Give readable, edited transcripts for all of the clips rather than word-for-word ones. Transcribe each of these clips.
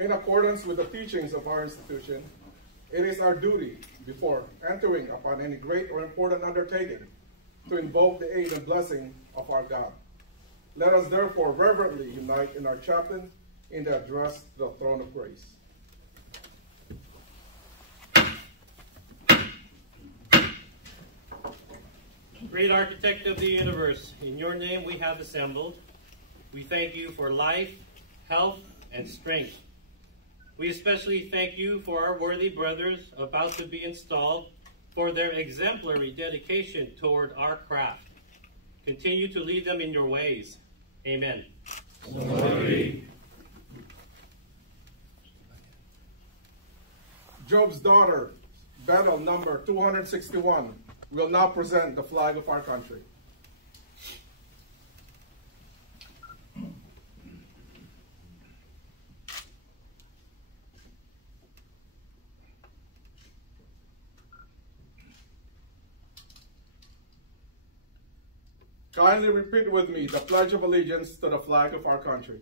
In accordance with the teachings of our institution, it is our duty, before entering upon any great or important undertaking, to invoke the aid and blessing of our God. Let us therefore reverently unite in our chaplain in the address to the throne of grace. Great architect of the universe, in your name we have assembled. We thank you for life, health, and strength. We especially thank you for our worthy brothers about to be installed, for their exemplary dedication toward our craft. Continue to lead them in your ways. Amen. Glory. Job's daughter, Bethel number 261, will now present the flag of our country. Kindly repeat with me the Pledge of Allegiance to the flag of our country.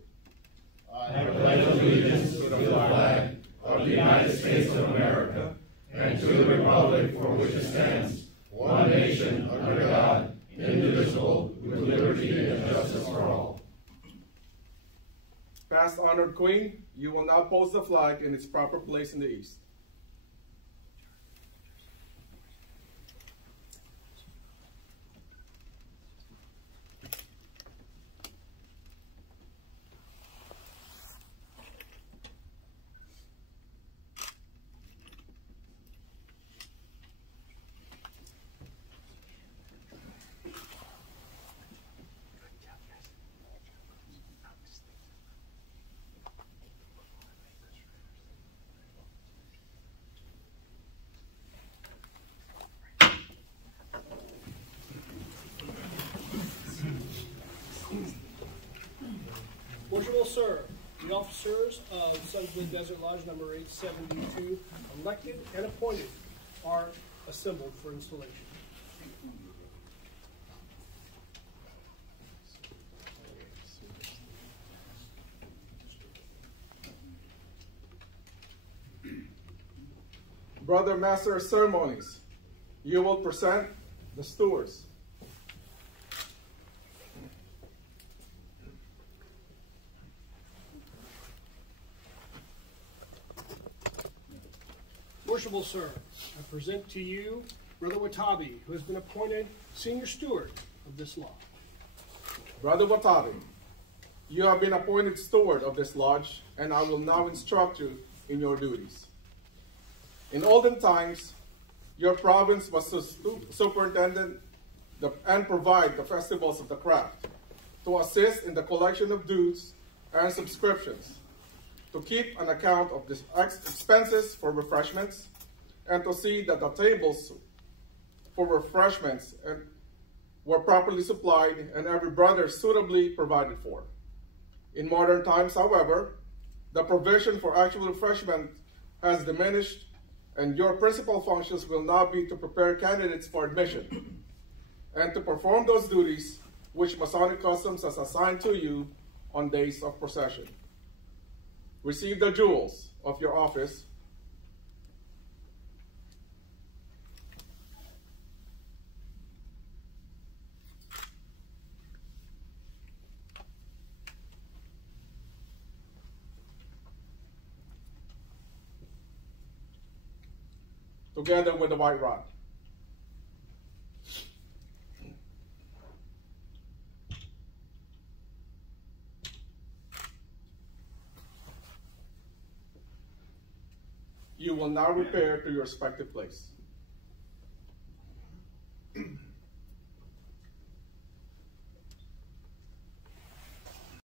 I pledge allegiance to the flag of the United States of America and to the republic for which it stands, one nation under God, indivisible, with liberty and justice for all. Past honored Queen, you will now pose the flag in its proper place in the east. Worshipful Sir, the officers of Sunswood Desert Lodge number 872, elected and appointed, are assembled for installation. Brother Master of Ceremonies, you will present the stewards. Worshipful Sir, I present to you Brother Watabi, who has been appointed senior steward of this lodge. Brother Watabi, you have been appointed steward of this lodge, and I will now instruct you in your duties. In olden times, your province was to superintend and provide the festivals of the craft, to assist in the collection of dues and subscriptions, to keep an account of the expenses for refreshments, and to see that the tables for refreshments were properly supplied and every brother suitably provided for. In modern times, however, the provision for actual refreshment has diminished, and your principal functions will now be to prepare candidates for admission and to perform those duties which Masonic Customs has assigned to you on days of procession. Receive the jewels of your office together with the white rod. You will now repair to your respective place.